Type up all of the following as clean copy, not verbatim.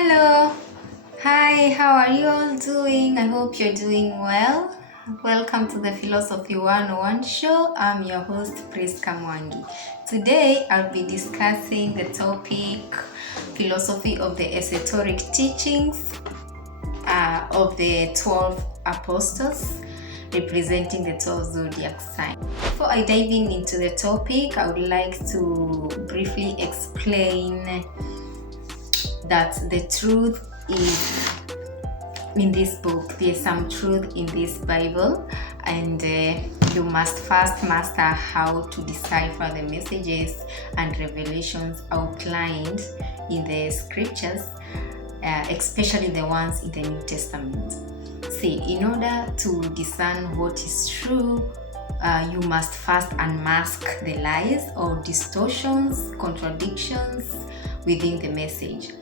Hello, hi, how are you all doing? I hope you're doing well. Welcome to the Philosophy 101 show. I'm your host, Priest Kamwangi. Today, I'll be discussing the topic philosophy of the esoteric teachings of the 12 apostles representing the 12 zodiac signs. Before I dive into the topic, I would like to briefly explain that the truth is in this book. There's some truth in this Bible, and you must first master how to decipher the messages and revelations outlined in the scriptures, especially the ones in the New Testament. See, in order to discern what is true, you must first unmask the lies or distortions, contradictions within the message.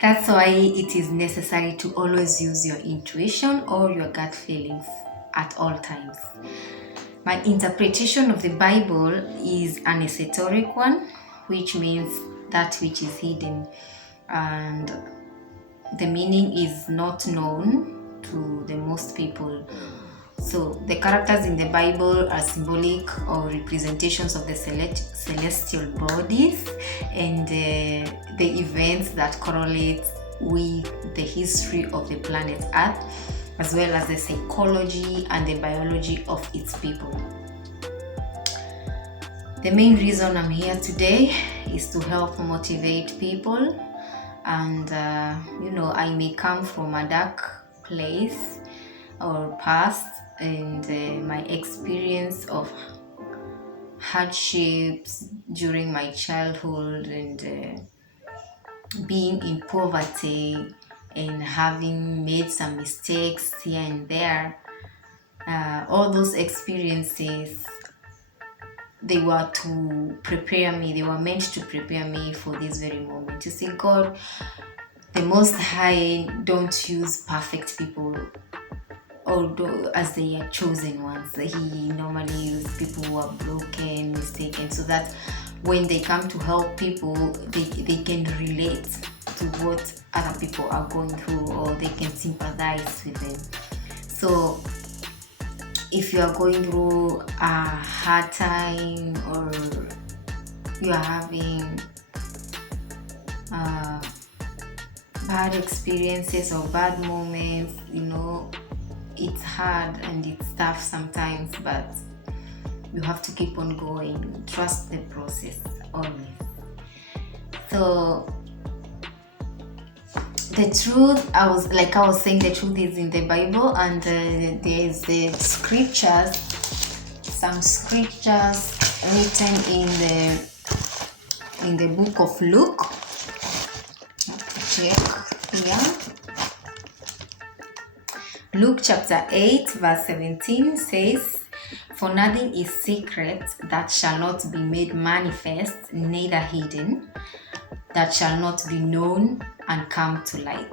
That's why it is necessary to always use your intuition or your gut feelings at all times. My interpretation of the Bible is an esoteric one, which means that which is hidden, and the meaning is not known to the most people. So the characters in the Bible are symbolic or representations of the celestial bodies and the events that correlate with the history of the planet Earth, as well as the psychology and the biology of its people. The main reason I'm here today is to help motivate people, and I may come from a dark place or past, and my experience of hardships during my childhood, and being in poverty and having made some mistakes here and there. All those experiences, they were to prepare me, they were meant to prepare me for this very moment. You see, God, the Most High, don't use perfect people, although as they are chosen ones. He normally uses people who are broken, mistaken, so that when they come to help people, they can relate to what other people are going through, or they can sympathize with them. So if you are going through a hard time, or you are having bad experiences or bad moments, it's hard and it's tough sometimes, but you have to keep on going. Trust the process always. So the truth, I was saying, the truth is in the Bible, and there's the scriptures, some scriptures written in the book of Luke. Check here. Luke chapter 8 verse 17 says, "For nothing is secret that shall not be made manifest, neither hidden, that shall not be known and come to light."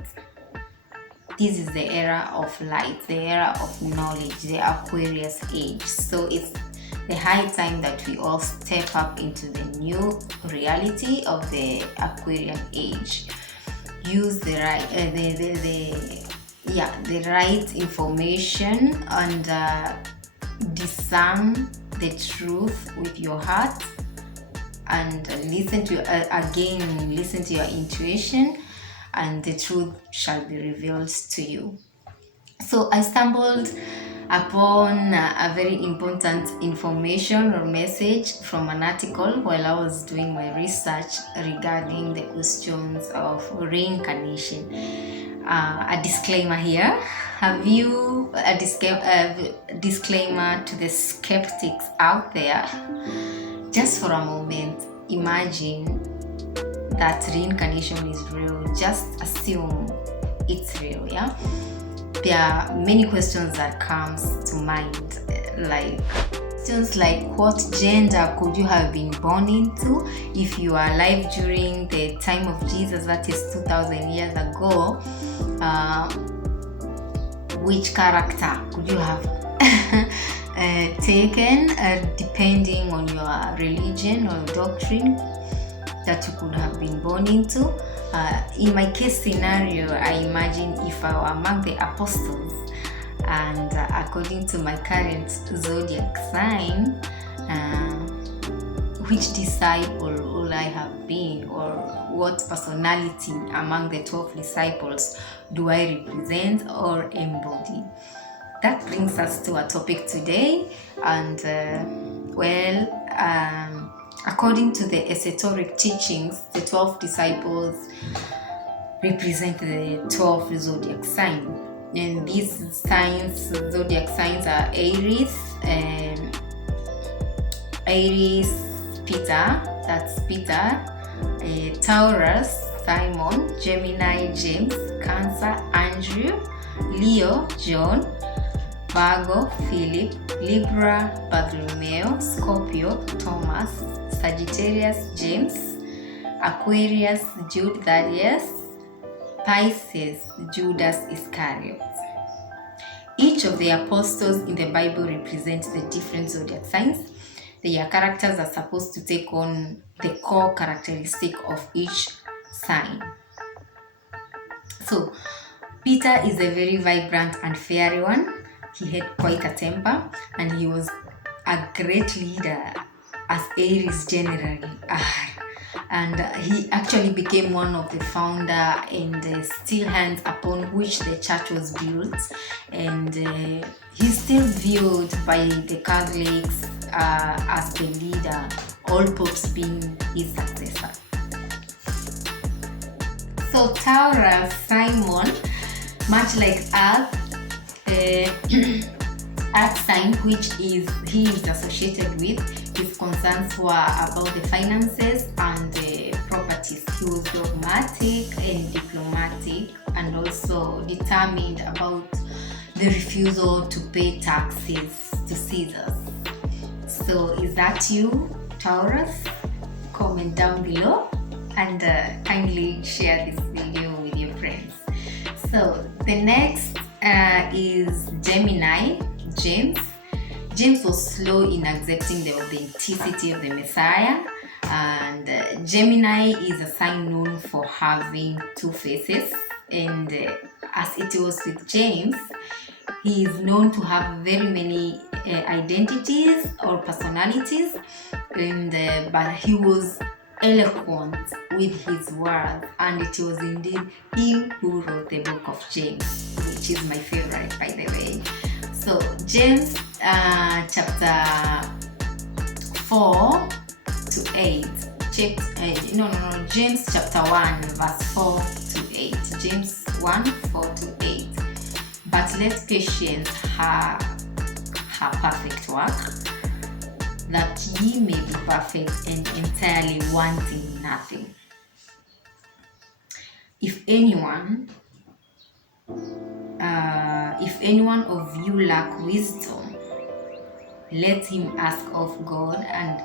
This is the era of light, the era of knowledge, the Aquarius age. So it's the high time that we all step up into the new reality of the Aquarian age. Use the right the right information, and discern the truth with your heart, and listen to your intuition, and the truth shall be revealed to you. So I stumbled upon a very important information or message from an article while I was doing my research regarding the questions of reincarnation. A disclaimer here. Have you a disclaimer to the skeptics out there? Just for a moment, imagine that reincarnation is real. Just assume it's real, yeah? There are many questions that comes to mind, like questions like, what gender could you have been born into? If you are alive during the time of Jesus, that is 2,000 years ago, which character could you have taken, depending on your religion or doctrine? that you could have been born into. In my case scenario, I imagine if I were among the apostles, and according to my current zodiac sign, which disciple will I have been, or what personality among the 12 disciples do I represent or embody? That brings us to our topic today, and according to the esoteric teachings, the 12 disciples represent the 12 zodiac signs. And these zodiac signs are Aries, Peter, that's Peter, Taurus, Simon, Gemini, James, Cancer, Andrew, Leo, John, Virgo, Philip, Libra, Bartholomew, Scorpio, Thomas, Sagittarius, James, Aquarius, Jude, Thaddeus, Pisces, Judas Iscariot. Each of the apostles in the Bible represents the different zodiac signs. Their characters are supposed to take on the core characteristic of each sign. So, Peter is a very vibrant and fiery one. He had quite a temper, and he was a great leader, as Aries generally are. And he actually became one of the founder and still hands upon which the church was built. And he's still viewed by the Catholics as the leader, all popes being his successor. So Taurus, Simon, much like us, earth sign, which he is associated with, his concerns were about the finances and the properties. He was dogmatic and diplomatic, and also determined about the refusal to pay taxes to Caesar. So is that you, Taurus? Comment down below, and kindly share this video with your friends. So the next is Gemini, James. James was slow in accepting the authenticity of the Messiah, and Gemini is a sign known for having two faces, and as it was with James, he is known to have very many identities or personalities, and but he was eloquent with his words, and it was indeed him who wrote the book of James, which is my favorite, by the way. So James chapter 4 to 8. James chapter 1 verse 4 to 8. James 1 4 to 8. But let patience have her perfect work, that ye may be perfect and entirely wanting nothing. If anyone of you lack wisdom, let him ask of God and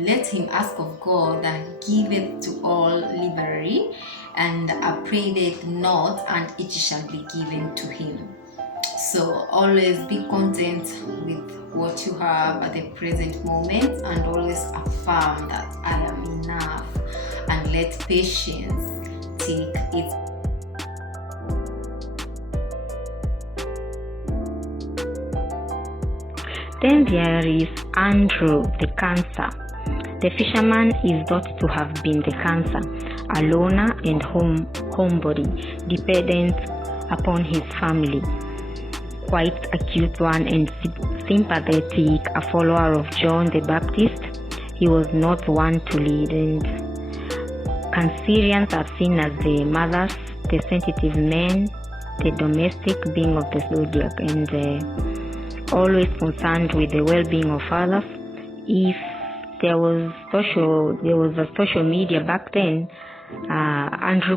let him ask of God that giveth to all liberally, and upbraideth not, and it shall be given to him. So always be content with what you have at the present moment, and always affirm that I am enough, and let patience take its. Then there is Andrew, the Cancer. The fisherman is thought to have been the Cancer, a loner and homebody, dependent upon his family. Quite a cute one and sympathetic, a follower of John the Baptist. He was not one to lead, and Cancerians are seen as the mothers, the sensitive men, the domestic being of the zodiac, and always concerned with the well-being of others. If there was a social media back then, Andrew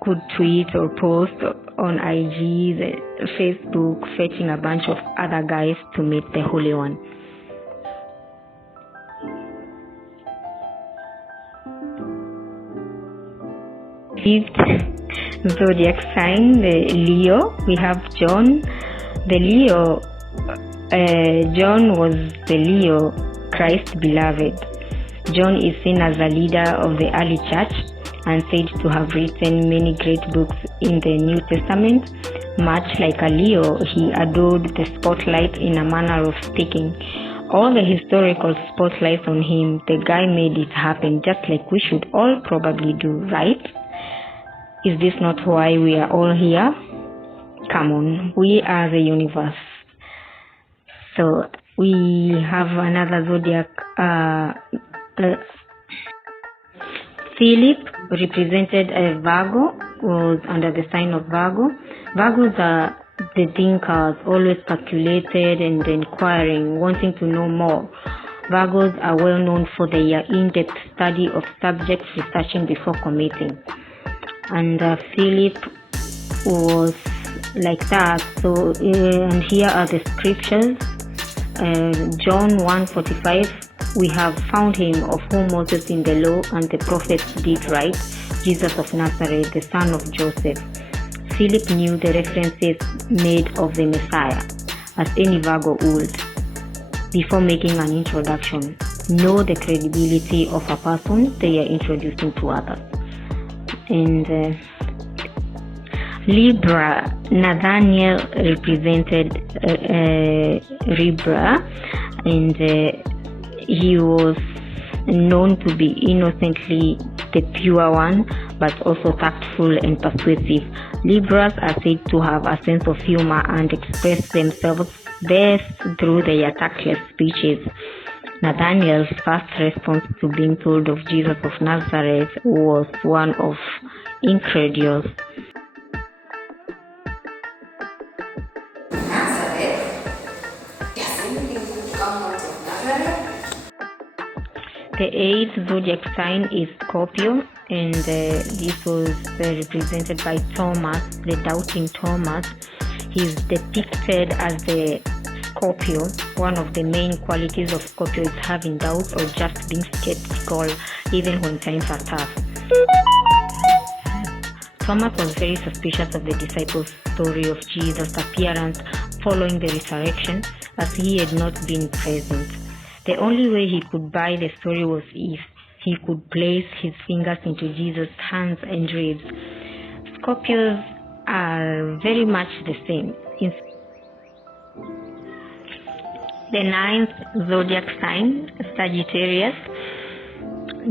could tweet or post on IG, Facebook, fetching a bunch of other guys to meet the Holy One. Fifth zodiac sign, the Leo. We have John. The Leo. John was the Leo, Christ beloved. John is seen as a leader of the early church and said to have written many great books in the New Testament. Much like a Leo, he adored the spotlight in a manner of speaking. All the historical spotlights on him, the guy made it happen, just like we should all probably do, right? Is this not why we are all here? Come on, we are the universe. So we have another zodiac. Philip, represented as Virgo, was under the sign of Virgo. Virgos are the thinkers, always calculated and inquiring, wanting to know more. Virgos are well known for their in-depth study of subjects, researching before committing. And Philip was like that. So and here are the scriptures. John 1:45, we have found him of whom Moses in the law and the prophets did write, Jesus of Nazareth, the son of Joseph. Philip knew the references made of the Messiah, as any Virgo would. Before making an introduction, know the credibility of a person they are introducing to others. And Libra, Nathaniel represented Libra, and he was known to be innocently the pure one, but also tactful and persuasive. Libras are said to have a sense of humor and express themselves best through their tactless speeches. Nathaniel's first response to being told of Jesus of Nazareth was one of incredulous. The eighth zodiac sign is Scorpio, and this was represented by Thomas, the doubting Thomas. He's depicted as the Scorpio. One of the main qualities of Scorpio is having doubts or just being skeptical even when times are tough. Thomas was very suspicious of the disciples' story of Jesus' appearance following the resurrection, as he had not been present. The only way he could buy the story was if he could place his fingers into Jesus' hands and ribs. Scorpios are very much the same. The ninth zodiac sign, Sagittarius.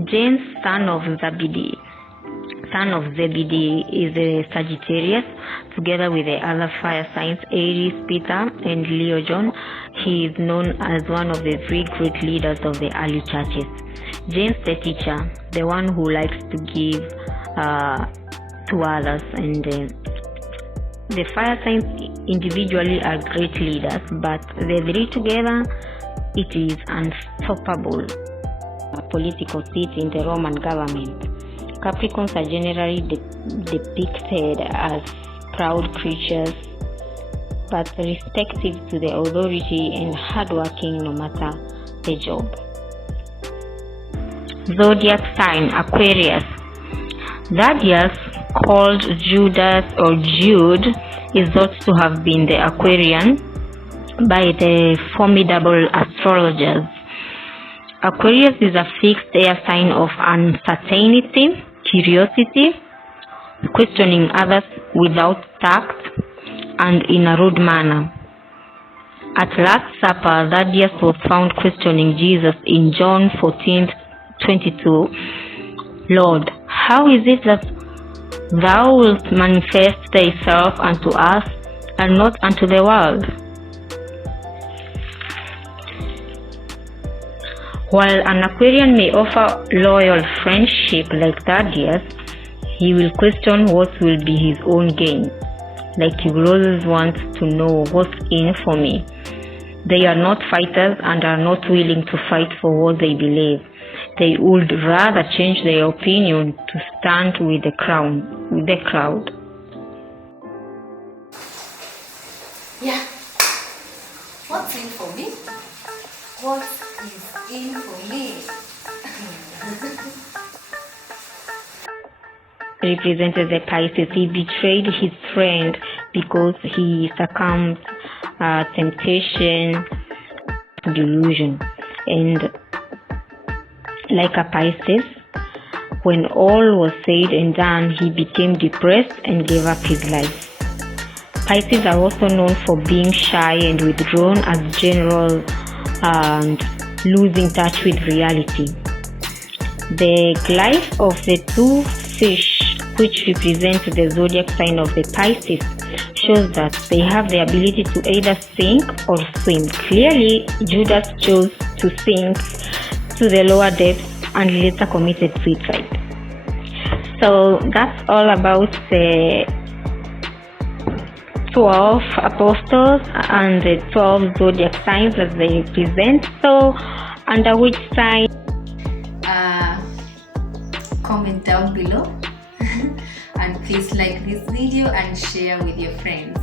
James, son of Zebedee, is a Sagittarius, together with the other fire signs Aries, Peter, and Leo John. He is known as one of the three great leaders of the early churches. James, the teacher, the one who likes to give to others, and the fire signs individually are great leaders, but the three together, it is unstoppable. A political seat in the Roman government. Capricorns are generally depicted as proud creatures, but respective to the authority and hardworking no matter the job. Zodiac sign, Aquarius. Thaddeus, called Judas or Jude, is thought to have been the Aquarian by the formidable astrologers. Aquarius is a fixed air sign of uncertainty, curiosity, questioning others without tact, and in a rude manner. At Last Supper, Thaddeus was found questioning Jesus in John 14:22. Lord, how is it that thou wilt manifest thyself unto us and not unto the world? While an Aquarian may offer loyal friendship like Thaddeus, he will question what will be his own gain. Like he will always want to know what's in for me. They are not fighters and are not willing to fight for what they believe. They would rather change their opinion to stand with the crowd. Yeah. What's in for me? What is in for me? Represented the Pisces. He betrayed his friend because he succumbed temptation, delusion, and like a Pisces. When all was said and done, he became depressed and gave up his life. Pisces are also known for being shy and withdrawn as general and losing touch with reality. The life of the two fish, which represent the zodiac sign of the Pisces, shows that they have the ability to either sink or swim. Clearly, Judas chose to sink to the lower depths and later committed suicide. So that's all about the 12 apostles and the 12 zodiac signs that they represent. So under which sign? Comment down below and please like this video and share with your friends.